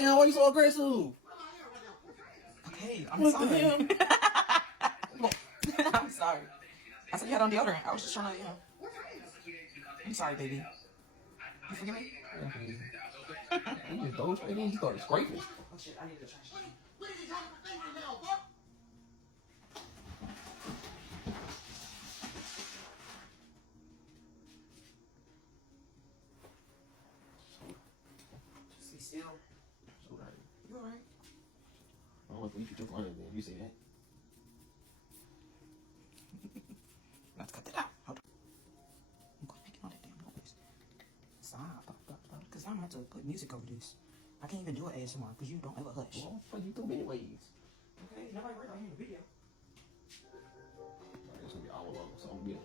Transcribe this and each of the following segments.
Damn, why you so aggressive? Okay, I'm sorry. I'm sorry. I said you had on deodorant. I was just trying to, I'm sorry, baby. You forgive me? You just throw straight in and start scraping. Oh shit, I need to change. Just be still. So right. You alright? I don't know if you took on it, man. You say that. Let's cut that out. Hold on. I'm going to make it all that damn noise. Stop. Because I'm about to put music over this. I can't even do an ASMR because you don't ever hush. Well, fuck you through anyways. Okay, nobody worried about you in the video. It's gonna be all over, so I'm good.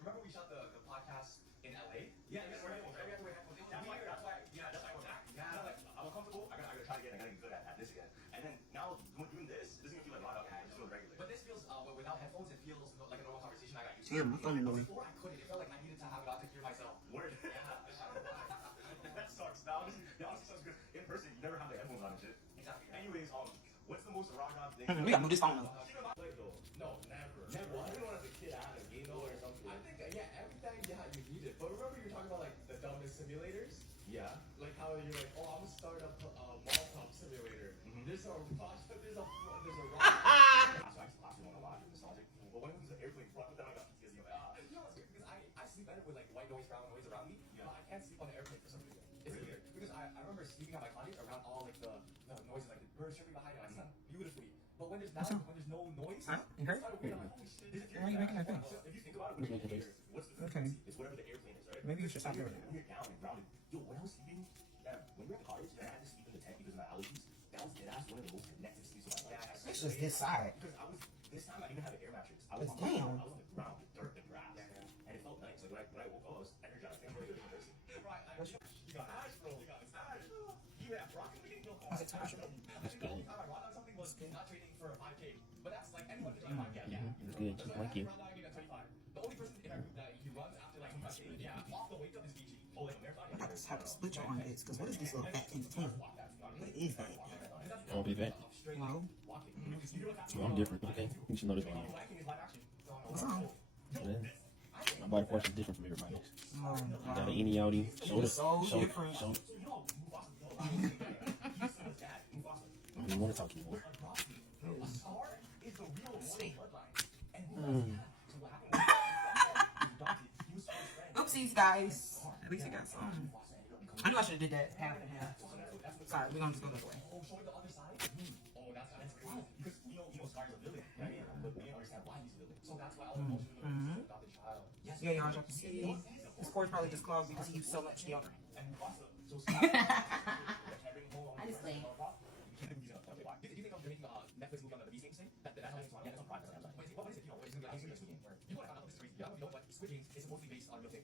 Remember we shot the podcast in LA? Yeah, that's why. That's why. Yeah, that's why I went back. Yeah, like I'm uncomfortable. I gotta try again. I gotta get good at this again. And then now doing this is gonna feel like loud. It just feels regular. But this feels without headphones. It feels like a normal conversation I got used to. Damn, my phone annoying. Before I couldn't. It felt like I needed to have it out to hear myself. Word. Yeah. That sucks. Now this honestly sucks because in person you never have the headphones on and shit. Exactly. Anyways, what's the most rock on thing? We gotta move this phone up. No, never. Even when I was a kid, I had a Game Boy or something. I think, every time, you need it. But remember you were talking about, like, the dumbest simulators? Yeah. Like how you're like, oh, I'm gonna start up a mall top simulator. There's a rock. So I used to one a lot. Nostalgic. But when it was an airplane front, then I got PTSD. I'm like, you know what's weird? Because I sleep better with, like, white noise, brown noise around me. Yeah. But I can't sleep on the airplane for some reason. It's weird. Because I remember sleeping on my cottage around all, like, the noises, like the birds chirping behind it. I slept beautifully. But when there's no noise, You hurt? why are you making that face? If you think about it, what's the Okay. It's whatever the airplane is, right? Maybe you should stop doing that. When you're down and grounded. Yo, when I was sleeping, when we were at the cottage, and I had to sleep in the tent because of my allergies, that was dead ass one of the most connected sleeps of my life. It's just this side. Because this time I didn't have an air mattress. I was It's on down. I was on the ground with dirt and grass. And it felt nice. Like when I woke up, I was energized. I'm a really good person. You got ash, bro. You got ash. You have broccoli. How's it temperature? That's good. Something was not training for a 5K. But that's like anyone can train 5K. Yeah. It's good. Thank you. The only person in our group that he runs after like 5K, off the wake up is BG. Oh, like a marathon. I got to have to split your arm bits because what is this little fat in between? What is that? I won't be fat. No. Well, I'm different, okay? You should know this one. What's wrong? Yeah. My body force is different from everybody's. Oh, Got an innie outie, shoulder, so different. shoulder. I don't want to talk anymore. Oopsies, guys. At least I got some. I knew I should have did that half and half. Sorry, we're gonna just go this way. Oh, that's cool. Because you know, Scar's a villain, right? But we understand why he's a villain. So that's why all the emotions about the child. Yeah, y'all have to see. This core's probably just clogged because he used so much deodorant. I just think. Do you think I'm making a Netflix movie on the Beast Games thing? That's on Prime. Yeah, that's on Prime. What is it? You know, it's going to be a Squid Game. You know what I found out? This is crazy. You know what? Squid Games is mostly based on real thing.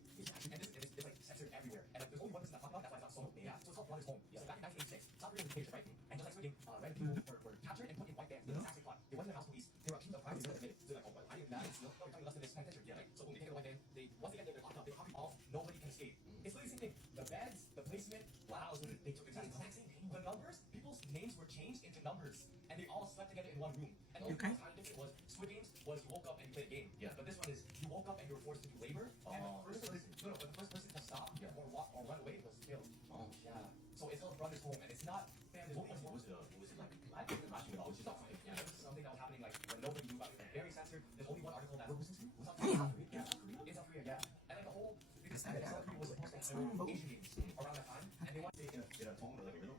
And it's like censored everywhere. And like, there's only one person that talks about that. That's why it's not so. Yeah. So it's called Blood is Home. So back in 1986, South Korea was a dictatorship, right? And just like Squid Game, random people were captured and put in white bands. It was a taxi plot. It wasn't the house police. They were accused of crimes. They admitted. So they're like, oh, I didn't know. You're telling less than this penitentiary. Yeah, right? So when they take the white band, once they get there, they're locked up. They copy all. Nobody can escape. It's literally the same thing. The beds, the placement, the houses, they took the exact same thing. The numbers, people's names were changed into numbers, and they all slept together in one room. And the only thing that was kind of different was Squid Games was you woke up and you played a game. Yeah. But this one is you woke up and you were forced to do labor. And the first person to stop or walk or run away was killed. Oh yeah. So it's called Brother's Home, and it's not. What was it like? I think the matching was just something that was happening like where nobody knew about it. Like, very censored. There's only one article that was South Korea. Yeah, it's South Korea. Yeah. And like the whole because South Korea was supposed to Asian games around that time, and they wanted to in a tone or like a rhythm.